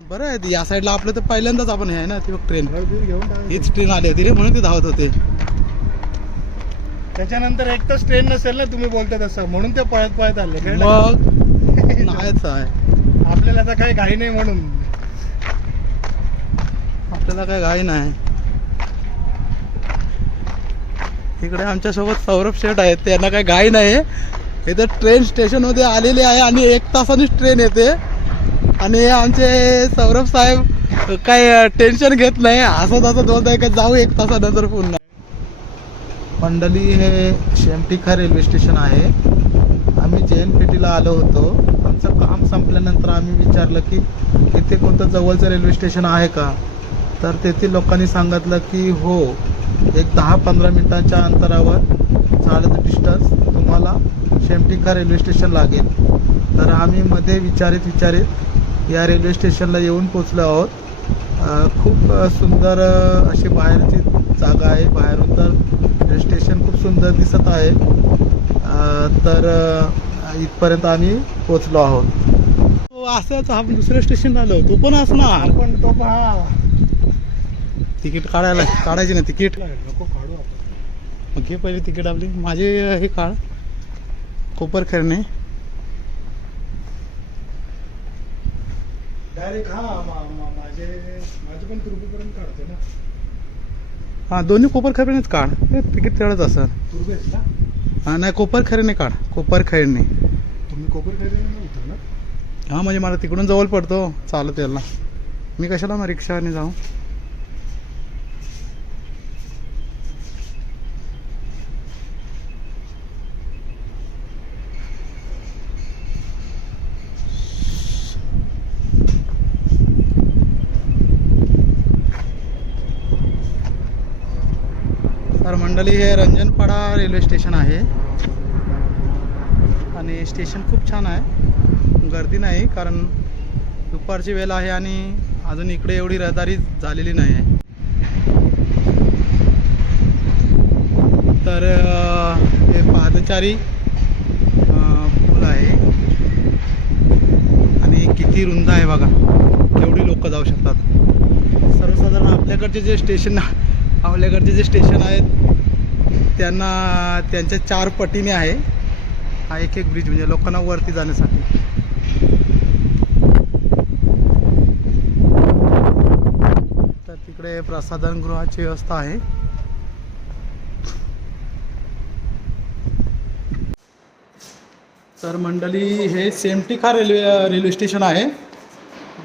बरं आहे या साईडला आपलं तर पहिल्यांदाच आपण हे आहे ना ती ट्रेन घेऊन हीच ट्रेन आली होती रे म्हणून ते धावत होते. त्याच्यानंतर एक तर ट्रेन नसेल ना तुम्ही बोलता तसं म्हणून ते पळत पळत आले. मग नाहीच आहे आपल्याला आता काही घाई नाही म्हणून. आपल्याला काय घाई नाही. इकडे आमच्या सोबत सौरभ शेठ आहेत त्यांना काही घाई नाही. इथं ट्रेन स्टेशन मध्ये आलेले आहे आणि 1 तासानेच ट्रेन येते आणि आमचे सौरभ साहेब काय टेन्शन घेत नाही. असं तसं दोन का जाऊ 1 तासानंतर पुन्हा. मंडली हे शेमटिका रेल्वे स्टेशन आहे. आम्ही JNPTला आलो होतो. आमचं काम संपल्यानंतर आम्ही विचारलं की इथे कोणतं जवळचं रेल्वे स्टेशन आहे का, तर तेथील लोकांनी सांगितलं की हो, एक 10-15 मिनिटांच्या अंतरावर चालत डिस्टन्स तुम्हाला शेमटिका रेल्वे स्टेशन लागेल. तर आम्ही मध्ये विचारित या रेल्वे स्टेशनला येऊन पोचलो आहोत. खूप सुंदर अशी बाहेरची जागा आहे. बाहेरून तर स्टेशन खूप सुंदर दिसत आहे. तर इथपर्यंत आम्ही पोचलो आहोत. असंच आपण दुसऱ्या स्टेशनला आलो. तो पण असणार आपण तो पहा तिकीट काढायची ना तिकीट. नको काढू आपण. मग घे पहिले तिकीट आपली. माझे हे काढ कोपरखैरणे. डायरेक्ट माझे पण तुर्बेपर्यंत काढते ना. हां दोन्ही कोपरखैरणेच काढ. हे तिकीट तेवढंच असं. तुर्बेच ना. हां नाही कोपरखैरणे काढ. कोपरखैरणे. तुम्ही कोपरखैरणे उतरणार. हां म्हणजे मला तिकडून जवळ पडतो चालत यायला. मी कशाला मग रिक्षाने जाऊ. तर मंडळी हे रंजनपाडा रेल्वे स्टेशन आहे आणि स्टेशन खूप छान आहे. गर्दी नाही कारण दुपारची वेळ आहे आणि अजून इकडे एवढी रहदारी झालेली नाही आहे. तर हे पादचारी पूल आहे आणि किती रुंद आहे बघा. केवढी लोक जाऊ शकतात. सर्वसाधारण आपल्याकडचे जे स्टेशन आहेत त्यांच्या 4 पटीने आहे हा एक ब्रिज म्हणजे लोकांना वरती जाण्यासाठी. तर तिकडे प्रसाधन गृहाची व्यवस्था आहे. तर मंडळी हे शेमटिका रेल्वे स्टेशन आहे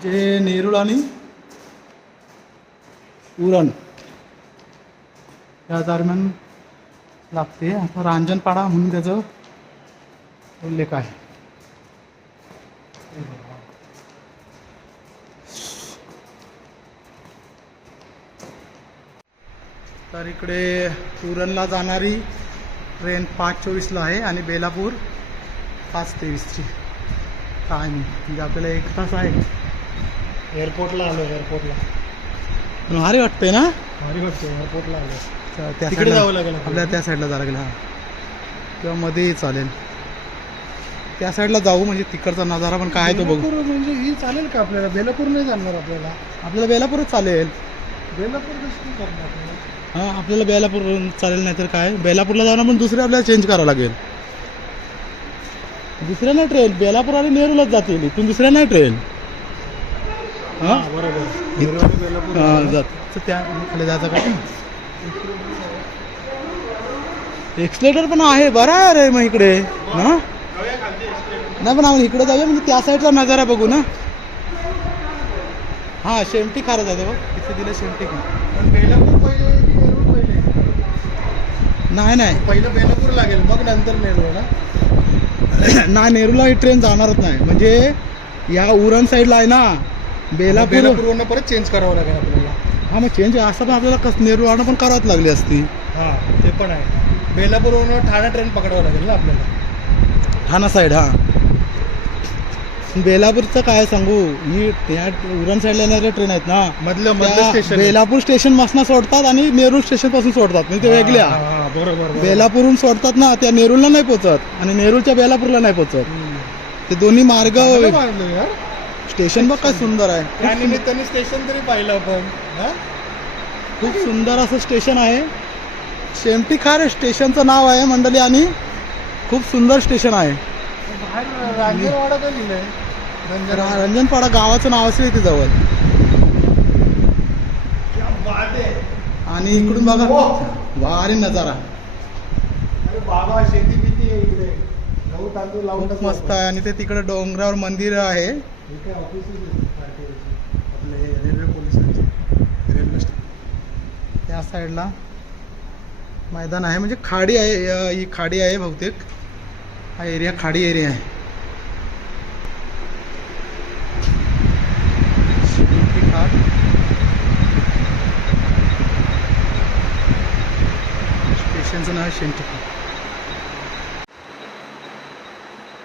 जे नेरूळ आणि उरण या दरम्यान लागते. आता रांजणपाडा म्हणून त्याचं उल्लेख आहे. तर इकडे उरणला जाणारी ट्रेन 5:24ला आहे आणि बेलापूर 5:23ची टायमिंग म्हणजे आपल्याला 1 तास आहे. एअरपोर्टला आलो. एअरपोर्टला भारी वाटतंय ना. भारी वाटतं. एअरपोर्टला आलो. त्या तिकडे साईडला जावं लागेल आपल्याला. त्या साईडला जावं लागेल. हां किंवा मध्येही चालेल. त्या साईडला जाऊ म्हणजे तिकडचा नजारा पण काय तो बघू. बेलापूर म्हणजे ही चालेल का आपल्याला. बेलापूर नाही जाणार आपल्याला बेलापूरच चालेल. बेलापूर कसं करणार आपल्याला. हां आपल्याला बेलापूर चालेल नाही तर काय. बेलापूरला जाणं पण दुसरी आपल्याला चेंज करावं लागेल. दुसऱ्या नाही ट्रेन. बेलापूर आणि नेरूळच जातील. इथून दुसऱ्या नाही ट्रेन. हां बरोबर. हां जात त्या खाली जायचं का. एक्सलेटर पण आहे. बरं आहे रे मग इकडे. हां नाही पण आपण इकडे जाऊया म्हणजे त्या साईडचा नजारा बघू ना. हां शेमटिका जाते बघ तिथे दिलं शेमटिका. पण बेलापूर पहिले की नेरूळ पहिले. नाही पहिलं बेलापूर लागेल मग नंतर नेरूळ ना. नाही नेरूळला ही ट्रेन जाणारच नाही. म्हणजे या उरण साईडला आहे ना बेलापूरवरून परत चेंज करावं लागेल आपल्याला. हां मग चेंज असं पण आपल्याला नेरूळवरून पण करावंच लागली असती. हां ते पण आहे. बेलापूरवरून ठाणा ट्रेन पकडावं लागेल ना आपल्याला. ठाणा साईड. हां बेलापूरचं काय सांगू. ही या उरण साईडला येणाऱ्या ट्रेन आहेत ना मधलं स्टेशन. बेलापूर स्टेशन पासून सोडतात आणि नेरूळ स्टेशन पासून सोडतात. म्हणजे ते वेगळ्या. बरोबर. बेलापूरहून सोडतात ना त्या नेरूळला नाही पोचत आणि नेरूळच्या बेलापूरला नाही पोचत. ते दोन्ही मार्ग स्टेशन बघ काय सुंदर आहे. त्या निमित्ताने स्टेशन तरी पाहिलं आपण हा? खूप सुंदर असं स्टेशन आहे. शेमटी खार स्टेशनचं नाव आहे मंडळी आणि खूप सुंदर स्टेशन आहे. बाहेर रांजणवाडा काय लिहिलंय? रंजनपाडा गावाचं नाव असेल इथे जवळ. क्या बात आहे. आणि इकडून बघा भारी नजारा. अरे बाबा शेती किती आहे इकडे. गहू तांदूळ लावून खूप मस्त आहे. आणि ते तिकडे डोंगरावर मंदिर आहे. इथे ऑफिसेस आहेत आपले रेल्वे पोलिसांचे. रेल्वे स्टेशन त्या साईडला मैदान आहे म्हणजे खाडी आहे. ही खाडी आहे बहुतेक. हा एरिया खाडी एरिया आहे. शेमटी खार. स्टेशनचं नाव आहे शेमटी खार.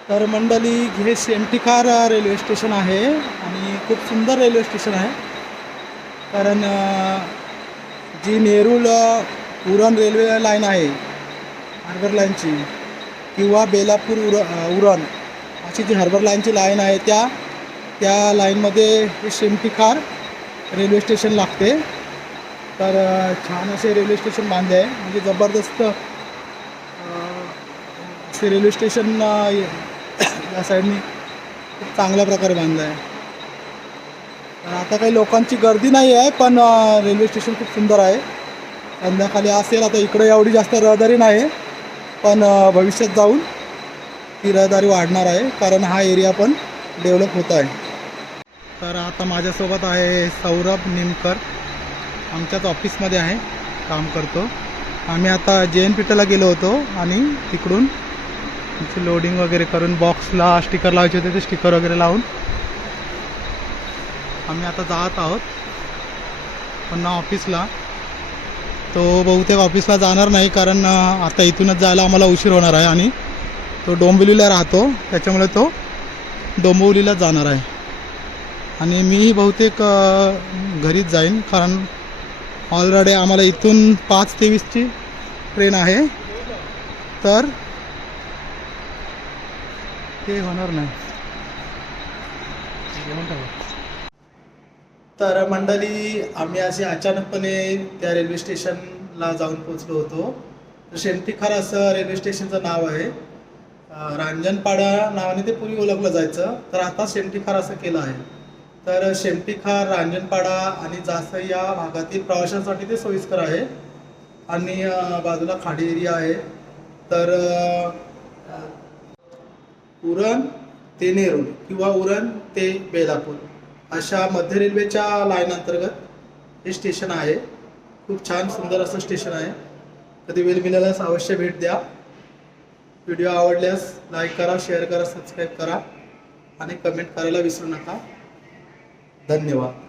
तर मंडळी हे शेमटी खार रेल्वे स्टेशन आहे आणि खूप सुंदर रेल्वे स्टेशन आहे. कारण जी नेरूळ उरण रेल्वे लाईन आहे हार्बर लाईनची किंवा बेलापूर उरण अशी जी हार्बर लाईनची लाईन आहे त्या लाईनमध्ये हे शेमटी खार रेल्वे स्टेशन लागते. तर छान असे रेल्वे स्टेशन बांधले आहे म्हणजे जबरदस्त असे रेल्वे स्टेशन या साईडनी खूप चांगल्या प्रकारे बांधलं आहे. तर आता काही लोकांची गर्दी नाही आहे पण रेल्वे स्टेशन खूप सुंदर आहे. संध्याकाळी असेल आता इकडे एवढी जास्त रहदारी नाही पण भविष्यात जाऊन ती रहदारी वाढणार आहे कारण हा एरिया पण डेव्हलप होत आहे. तर आता माझ्यासोबत आहे सौरभ निमकर. आमच्याच ऑफिसमध्ये आहे काम करतो. आम्ही आता JNPTला गेलो होतो आणि तिकडून लोडिंग वगैरे करून बॉक्सला स्टिकर लावायचे होते ते स्टिकर वगैरे लावून आम्ही आता जात आहोत पुन्हा ऑफिसला. तो बहुतेक ऑफिसला जाणार नाही कारण आता इथूनच जायला आम्हाला उशीर होणार आहे आणि तो डोंबिवलीला राहतो त्याच्यामुळे तो डोंबिवलीलाच जाणार आहे. आणि मीही बहुतेक घरीच जाईन कारण ऑलरेडी आम्हाला इथून 5:23ची ट्रेन आहे. तर ते होणार नाही. तर मंडळी आम्ही असे अचानकपणे त्या रेल्वे स्टेशनला जाऊन पोचलो होतो. तर शेमटी खार असं रेल्वे स्टेशनचं नाव आहे. रांजणपाडा नावाने ते पूर्वी ओळखलं जायचं तर आता शेमटी खार असं केलं आहे. तर शेमटी खार रांजणपाडा आणि जासई या भागातील प्रवाशांसाठी ते सोयीस्कर आहे. आणि बाजूला खाडी एरिया आहे. तर उरण ते नेरूळ किंवा उरण ते बेलापूर अशा मध्य रेल्वेच्या लाईन अंतर्गत हे स्टेशन आहे. खूप छान सुंदर असं स्टेशन आहे. कधी वेळ मिळाल्यास अवश्य भेट द्या. व्हिडिओ आवडल्यास लाईक करा, शेअर करा, सबस्क्राईब करा आणि कमेंट करायला विसरू नका. धन्यवाद.